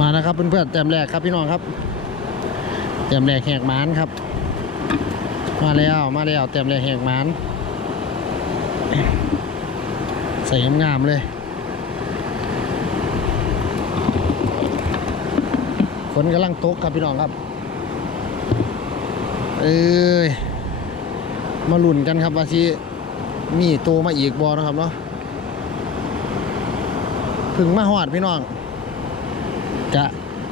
มานะครับเพื่อนๆแต้มแรกครับพี่น้องครับแต้มแรกแหกหมานครับ มาแล้วมาแล้วแต้มแรกแหกหมานใส่งามเลยฝนกำลังตกครับพี่น้องครับ เอ้ยมาลุ่นกันครับว่าสิมีโตมาอีกบอนะครับเนาะถึงมาหอดพี่น้อง จะ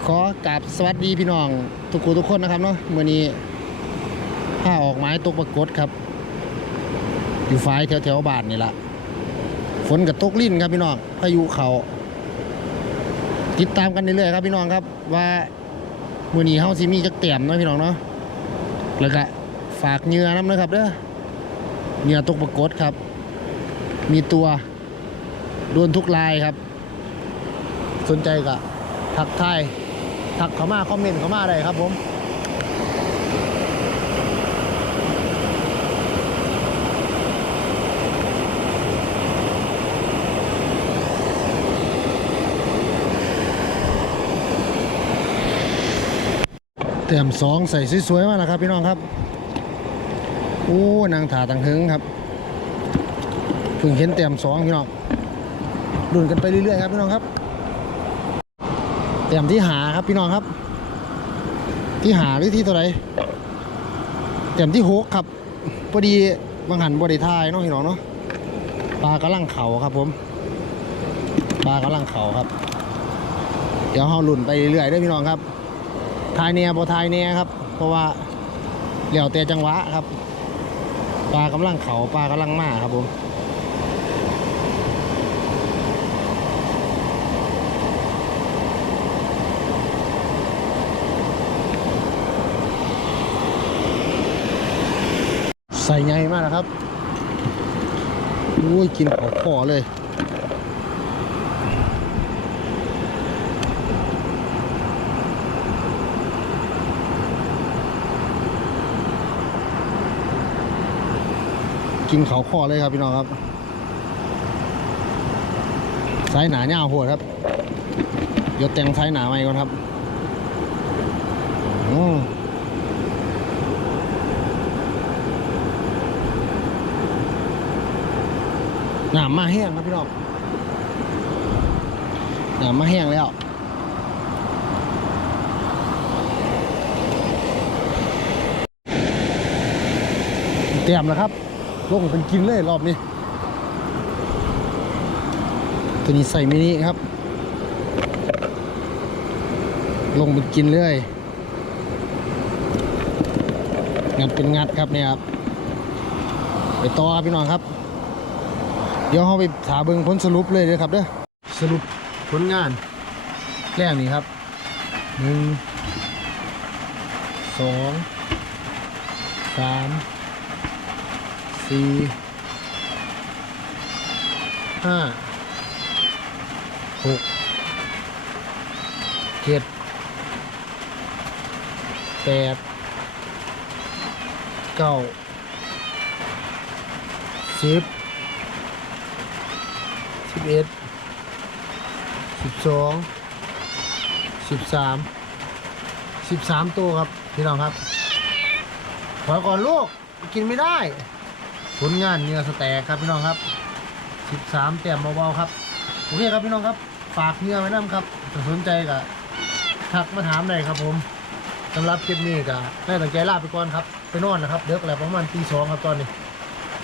ขอกราบสวัสดีพี่น้อง ทุกคนทุกคนนะครับเนาะเมื่อนี้ผ้าออกไม้ตกปรากฏครับ อยู่ฝ่ายแถวแถวๆบ้านนี่ละฝนกับตกลิ่นครับพี่น้องพายุเขาติดตามกันเรื่อยๆครับพี่น้องครับ ว่ามื่อนี้เฮาสิมีจักเตี่ยมเนาะพี่น้องเนาะแล้วก็ฝากเหงื่อน้ำนะครับเด้อเหงื่อตกปรากฏครับ มีตัวโดนทุกลายครับ สนใจก็ ทักทายทักเข้ามาคอมเมนต์เข้ามาได้ครับผมเต็มสองใส่สวยๆมากนะครับพี่น้องครับ โอ้นางถาตังหึงครับเพิ่งเห็นเต็มสองพี่น้องดุนกันไปเรื่อยๆครับพี่น้องครับ เต็มที่หาครับพี่น้องครับ ที่หาหรือที่ตัวไหนเต็มที่หกครับพอดีบางหันบริทายเนาะพี่น้องเนาะปลากระลังเขาครับผมปลากระลังเขาครับ เดี๋ยวเฮาหลุ่นไปเรื่อยๆด้วยพี่น้องครับทายเนียบทายเนียครับ เพราะว่าเหลี่ยวเตะจังหวะครับปลากำลังเขาปลากำลังมาครับผม ใส่ไงมากนะครับอุ้ยกินขอคอเลย กินเขาคอเลยครับพี่น้องครับไซส์หนาเน่าโหดครับ เดี๋ยวแต่งไซส์หนาใหม่ก่อนครับ อืม หนามมาแห้งครับพี่น้องหนามมาแห้งแล้วเตรียมแล้วครับลงเป็นกินเลยรอบนี้ ตัวนี้ใส่มินิครับ ลงเป็นกินเลยงัดเป็นงัดครับเนี่ยครับ ไปต่อครับพี่น้องครับ เดี๋ยวเราไปถาเบิงผลสรุปเลยเลยครับเด้อสรุปผลงานแรกนี่ครับหนึ่งสองสามสี่ห้าหกเจ็ดแปดเก้าสิบ สิบเอ็ดสิบสองสิบสามสิบสามตัวครับพี่น้องครับขอก่อนลูกกินไม่ได้ ผลงานเนื้อสแต็กครับพี่น้องครับ13แต้มเบาๆครับโอเคครับพี่น้องครับฝากเนื้อไว้น้ำครับถ้าสนใจก็ทักมาถามได้ครับผมสำหรับคลิปนี้ก็ได้ตั้งใจลาไปก่อนครับ ไปนอนนะครับเด็กแล้วประมาณตีสองครับตอนนี้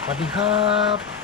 สวัสดีครับ